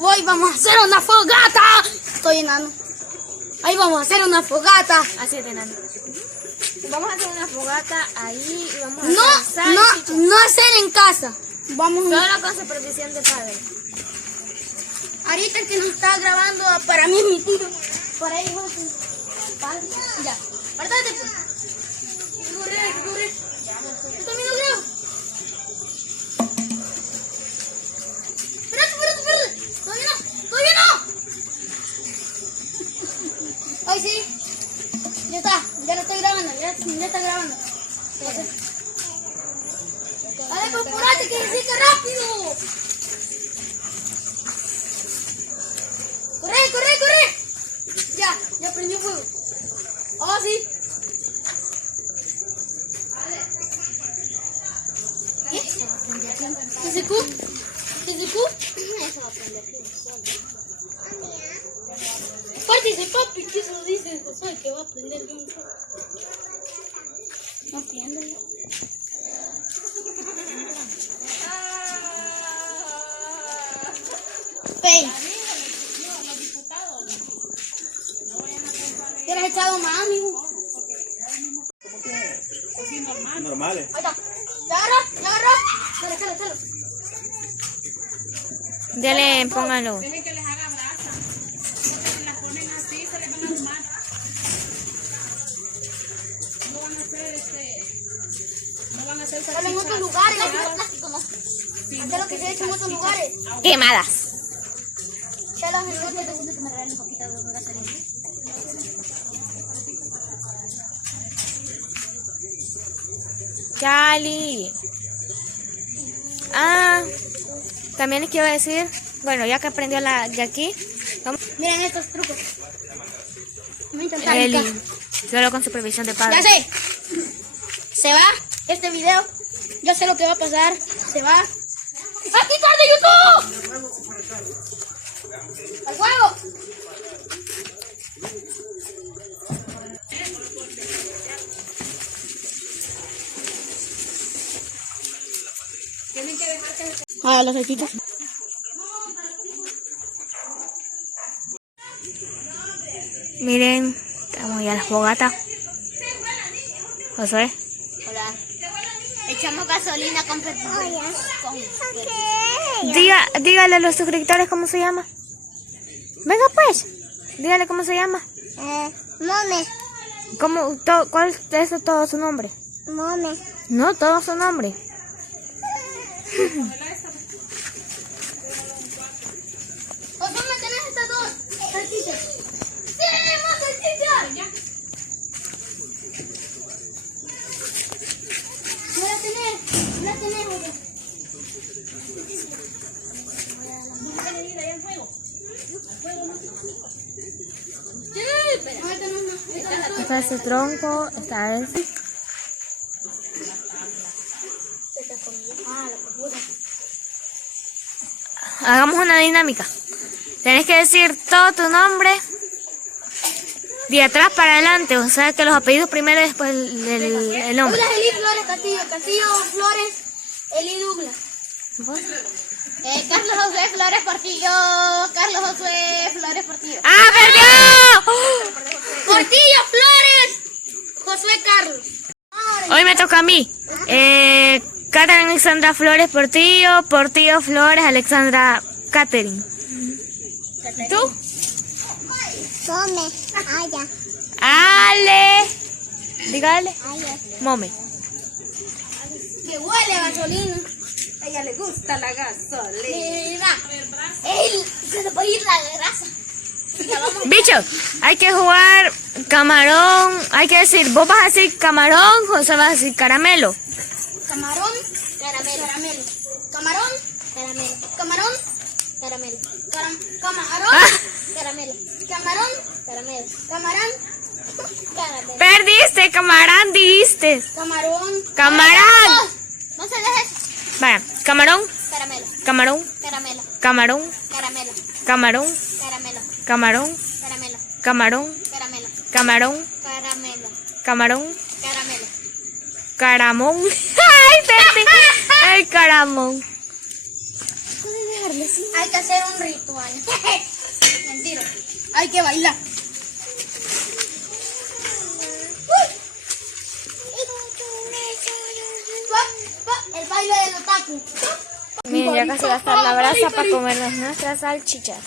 Hoy vamos a hacer una fogata. Estoy enano. Ahí vamos a hacer una fogata. Así es, enano. Vamos a hacer una fogata ahí y vamos a No hacer en casa. Vamos solo con supervisión de padre. Ahorita el que nos está grabando para mí es mi tío. Para ellos es mi padre. Ya. Pártate pues. Corre. Yo también lo grabo. Espérate. Todavía no. Ay, sí. Ya está. Ya lo estoy grabando. Ya está grabando. Dale, pues apurate que necesita rápido. Corre. Ya prendió fuego. Oh, sí. ¿Qué? ¿Qué secó? Eso va a prender solo. Aparte, papi, ¿qué eso dice Josué? Que va a prender de un solo. No prende. Pey. ¿Te has echado más, amigo? Normales. Ahí está. ¿Ya agarró? Dale. Dale, póngalo. Dejen que les haga brasa. Porque si las ponen así, se les van a ahumar. No van a hacer Pero en otros lugares, no es plástico, no. Hasta lo que se ha hecho en otros lugares. Quemadas. Ya los negocios te siento que me regalen un poquito de gasolina. Chali. También les quiero decir, bueno, ya que aprendió la de aquí, vamos. Miren estos trucos. Voy a intentar. Eli, solo con supervisión de padre. Ya sé. Se va este video. Yo sé lo que va a pasar. Se va. ¡A quitar de YouTube! ¡Al juego! Los salchichas. Miren, estamos ya a la fogata. Josué. Hola. Echamos gasolina con Dígale a los suscriptores cómo se llama. Venga pues, dígale cómo se llama. Mome. ¿Cuál es todo su nombre? Mome. No, todo su nombre. ¿Cómo tenés estas dos salchichas? ¡Sí, más salchichas! No la tenés, José. Está ese tronco, está ese. Hagamos una dinámica. Tenés que decir todo tu nombre de atrás para adelante, o sea que los apellidos primero y después el nombre. Douglas Eli Flores Castillo Flores Eli Douglas. Carlos Josué Flores Portillo. ¡Ah, perdió! Portillo Flores Josué Carlos. Hoy me toca a mí. Catherine Alexandra Flores Portillo Flores Alexandra Catherine. ¿Tú? Come. Allá. Ale. Dígale. Mome. Que huele a gasolina. A ella le gusta la gasolina. Mira. Se le puede ir la grasa. Ya vamos. Bicho, hay que jugar camarón. Hay que decir, vos vas a decir camarón, José va a decir caramelo. Camarón, caramelo. Camarón, caramelo. Camarón, caramelo. Camarón, caramelo. Camarón, caramelo. Camarón, caramelo. Perdiste, camarón, dijiste. Camarón. Camarón. No se dejes. Vaya, camarón, Caramelo. camarón, Caramelo. camarón, Caramelo. camarón, Caramelo. camarón, Caramelo. camarón, Caramelo. camarón, Caramelo. camarón, Caramelo. caramón. Ay, perdí. Ay, caramón. Puedes dejar bailarle, sí. Hay que hacer un ritual. Mentira. Hay que bailar. El baile del otaku. Miren, ya casi va a estar la brasa para comernos nuestras salchichas.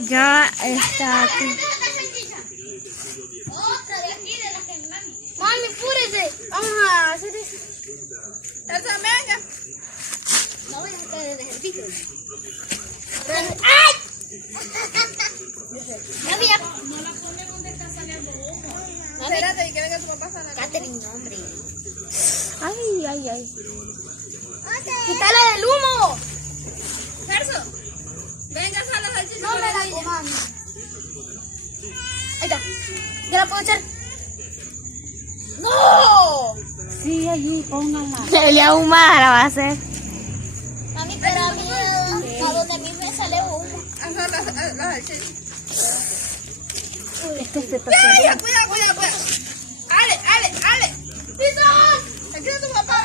Ya está aquí. Otra de aquí, de la que mami, apúrese. Vamos a hacer eso. Esa venga. No voy a sacar el ejercicio. ¡Ay! Ya mira. No la pone donde está saliendo humo. No, Espérate, y que venga tu papá a salir. Catherine, no, hombre. Ay, ay, ay. ¡Quítala del humo! Gerso, venga, sal la salchicha. No me la coman. Ahí está. ¿Ya la puedo echar? ¡No! Sí, allí, póngala. Ya ahumada la va a hacer. Mami, pero a mí, a donde a mí me sale humo. Ajá, la salchicha. Este se pasó. ¡Ya, cuidado! ¡Ale! ¡Pisos! Aquí está tu papá.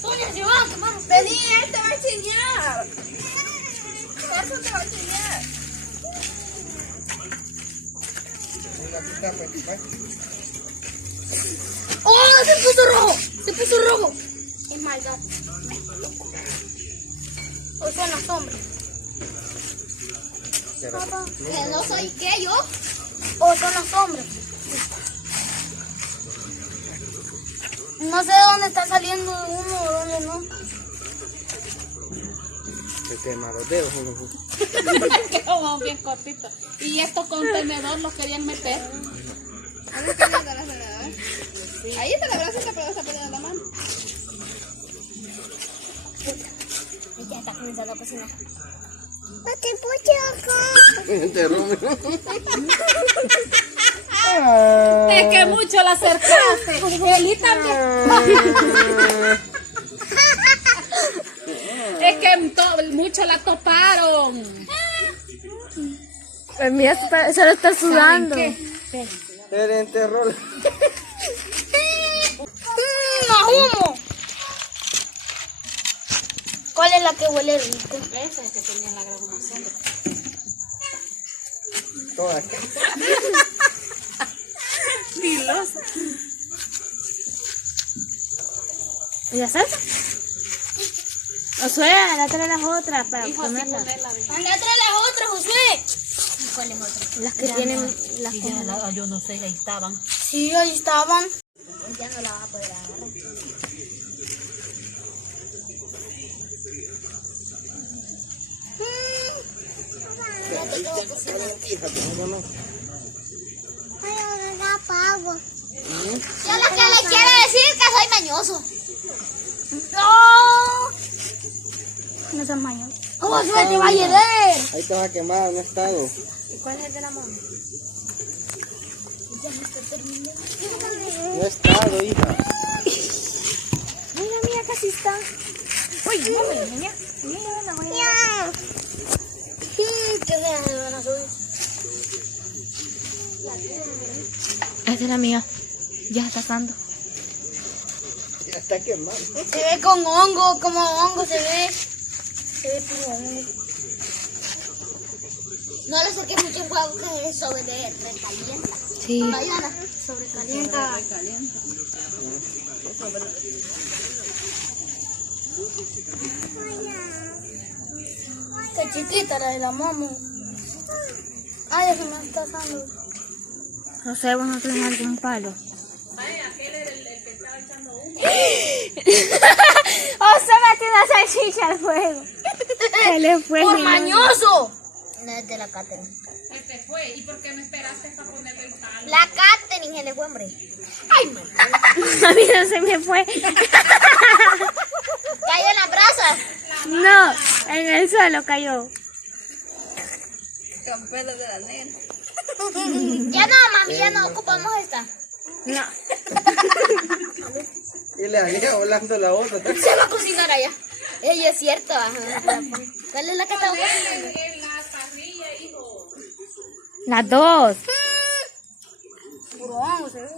Sonia, si van, tomamos. Vení, él te va a chiñar. Eso te va a chiñar. ¡Oh, se puso rojo! Se puso rojo. Es maldad. O son las sombras. Papá, no soy qué yo. O son las sombras. No sé de dónde está saliendo humo o dónde no. Se quema los dedos. Quedó bien cortito. Y estos contenedores los querían meter. Ahí está la brasa, pero se pone en la mano. Ya está comenzando a cocinar. Es que mucho la acercaste. Eli también. Es que mucho la toparon. Pues mira, solo está sudando. Él enterró. ¡A humo! ¿Cuál es la que huele rico? Esa es que tenía la graduación. Todas. Filosa. ¿Y la salsa? Josué, anda a traer las otras para comerlas. Anda a traer las otras, Josué. ¿Cuáles otras? Las que tienen las cosas. Yo no sé, ahí estaban. Sí, ahí estaban. Ya no la vas a poder agarrar. Yo lo que le quiero decir que soy mañoso. No. No seas mañoso. Josué, te va a llevar. Ahí te vas a quemar, no he estado. ¿Y cuál es el de la mano? Ya me está terminando. No he estado, hija. Mira, mira, casi está. Uy, mira, mira. Mira. ¿Qué se van a subir? Esta es la mía. Ya está asando. Ya está quemado. Se ve con hongo, como hongo se ve. Se ve como hongo. No le saqué mucho el huevo que sobrecalienta. Sí. Mariana, sobrecalienta. Qué chiquita la de la mamá. Ay, eso me está asando. No sé, vos no tenés algún palo. Ay, aquel era el que estaba echando humo. ¡Oh, se metió una salchicha al fuego! Se le fue. ¡Por mi mañoso! No es de la Catherine. Este fue. ¿Y por qué me esperaste para ponerle el palo? La Catherine se le fue, hombre. Ay, man. A mí no se me fue. Cayó en las brasas. No, en el suelo cayó. Con pelo de la nena. Ya no, mami, ya no ocupamos esta. No. Y le había volando la otra. Se va a cocinar allá. Ella es cierto. Ajá. ¿Cuál es la que está En la parrilla, hijo. Las dos. puro hongo, se ve.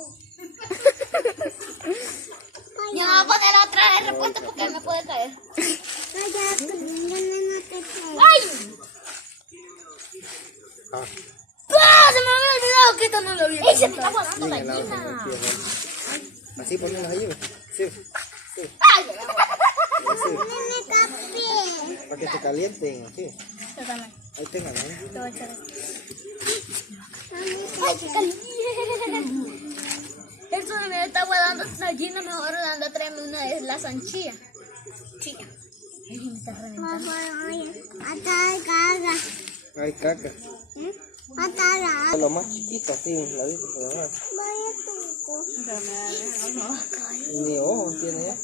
Yo no voy a poner otra de repuesto porque me puede caer. ¡Ay! Ah, ¡Ah! Se me había olvidado que esto no lo vi. ¡Ey! Se me está guardando la bien, gallina. así ponemos ahí, ¿ve? Sí, sí, ¡Ay! así. Para que se calienten, así. Yo también. Ahí tengan, ¿eh? Te voy a echar esto. ¡Ay, qué caliente! Eso se me está guardando esta gallina. Mejor anda a traerme una de las anchillas. Sí. Ay, me está reventando. Hay caca. Lo más chiquito, así, infladito, pero más. Ni ojos tiene ya.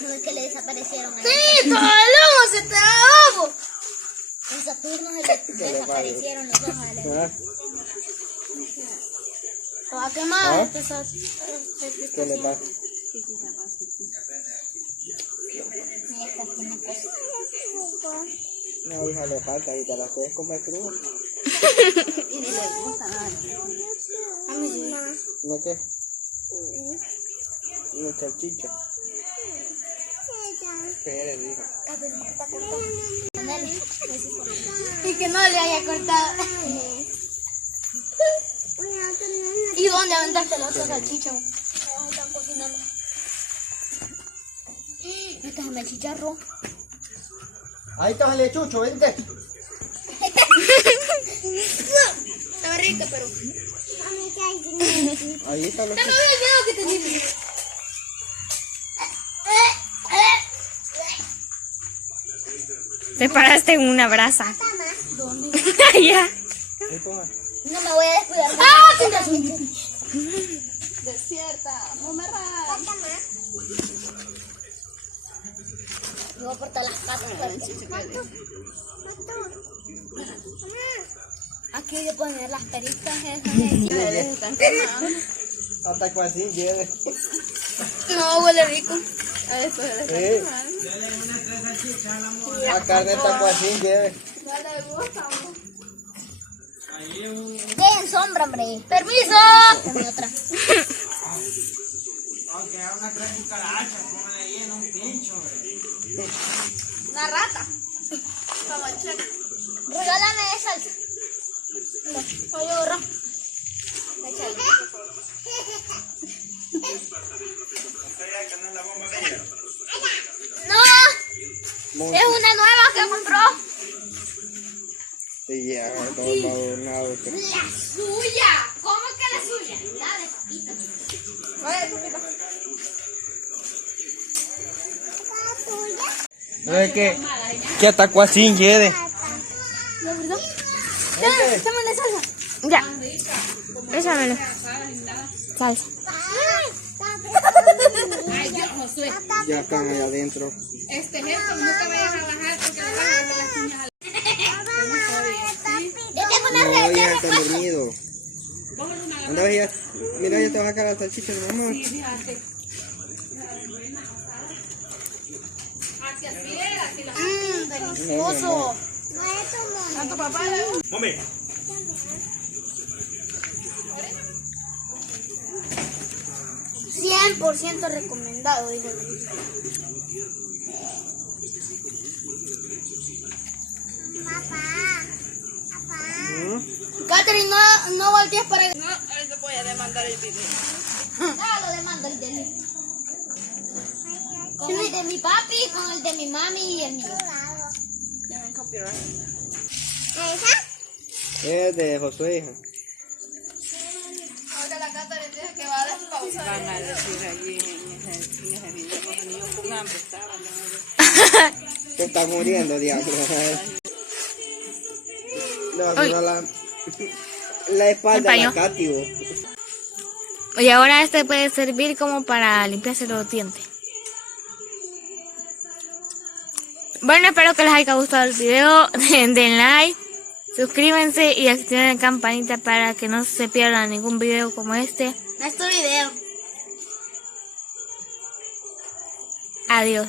No es que le desaparecieron. ¡Sí! ¡Todo el ojo se te ahogó! En Saturno se le desaparecieron los ojos. Ah, Se va a quemar. ¿Ah? Este ¿qué le pasa? No, hija, le falta y te la puedes comer cruda. Y ni le gusta nada. A mí sí. ¿No qué? Una salchicha. ¿Qué eres, hija? Y que no le haya cortado. ¿Y dónde aventaste la otra salchicha? Están cocinando. Este es el chicharro. Ahí está el lechucho, vente. Estaba rica, pero... Ahí está Se los me había olvidado que tenía. Te paraste en una brasa. ¿Dónde? Allá. Ahí ponga. No me voy a descuidar. ¡Ah! Despierta, no me rajas. Me voy a cortar las patas. Aquí voy a poner las peritas esas. Hasta que así lleve. No, huele rico. La carne está así lleve. En sombra, hombre. ¡Permiso! Dame otra. Una rata. Regálame salsa. No, oye, borra. No, es una nueva que compró. Y ya, toma una otra. La suya. ¿Cómo que la suya? La de papita. Oye, papita. No es que atacó así lleve. ¿La verdad? Dame la salsa. Ya. Échamelo. Salsa. Ay, Dios, Josué. Ya están ahí adentro. Este gesto no te vayas a bajar porque le vas a dar las piñas a la... Yo tengo una No, red. ya están dormidos. Anda, ya. Mira, ya te vas a sacar la salchicha de mamá. Sí, fíjate. Así era, así la... Delicioso. ¿A tu papá? Mami. 100% recomendado, dijo. Catherine, no voltees para... No, él te voy a demandar el video. Ah, lo demando el de mí. Con el de mi papi, con el de mi mami y el mío. Tienen copyright. Es de Josué, hija. Ahora la Catherine dice que va a despausar. Van a decir allí en ese video, los niños con hambre estaban. Se está muriendo, diablo. No, Uy. sino la espalda El la paño. cativo. Y ahora este puede servir como para limpiarse los dientes. Bueno, espero que les haya gustado el video. Den like, suscríbanse y activen la campanita para que no se pierdan ningún video como este. Nuestro video. Adiós.